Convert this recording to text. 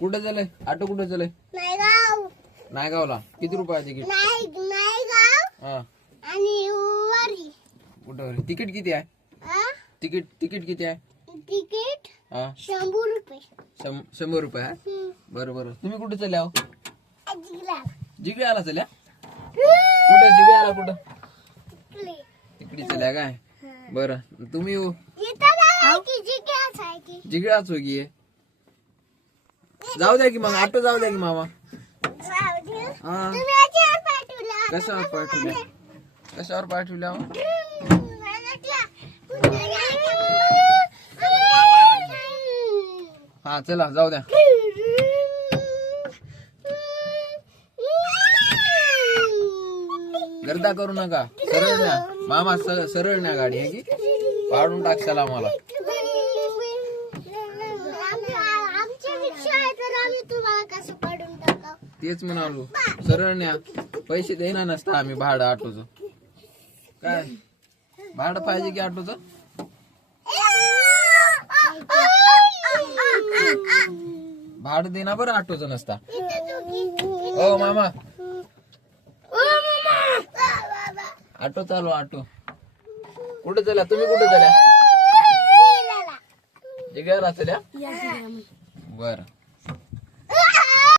कुठं चालय ऑटो? कुठं चालय? नायगाव. नायगावला. किती रुपये तिकीट? नायगाव हा आणि वारी. कुठं? तिकीट किती आहे? तिकीट किती आहे? तिकीट हा 100 रुपये. 100 रुपये आहे. बरं बरं. तुम्ही कुठे चालल्या हो? जिगळ्याला चालल्या? कुठं जिगळ्याला कुठं? तिकडे चालल्या काय? बरं. तुम्ही हो जिगळ्याच होगी आहे. जाऊ द्या की मग ऑटो जाऊ द्या की मामा. हा कशावर पाठवल्या? कशावर पाठवल्या? हा चला जाऊ द्या. गर्दा करू नका. सरळ न्या मामा. सरळ न्या गाडी आहे की पाडून टाकशाल आम्हाला. तेच म्हणालो. सरळ न्या. पैसे देणार नसता आम्ही भाडं ऑटोचं. काय भाडं पाहिजे की ऑटोचं? भाडं देणार बरं ऑटोचं नसता. ओ मामा ऑटो चालू. ऑटो कुठे चला? तुम्ही कुठे चल्या? जिगळ्याला चल्या? बरं.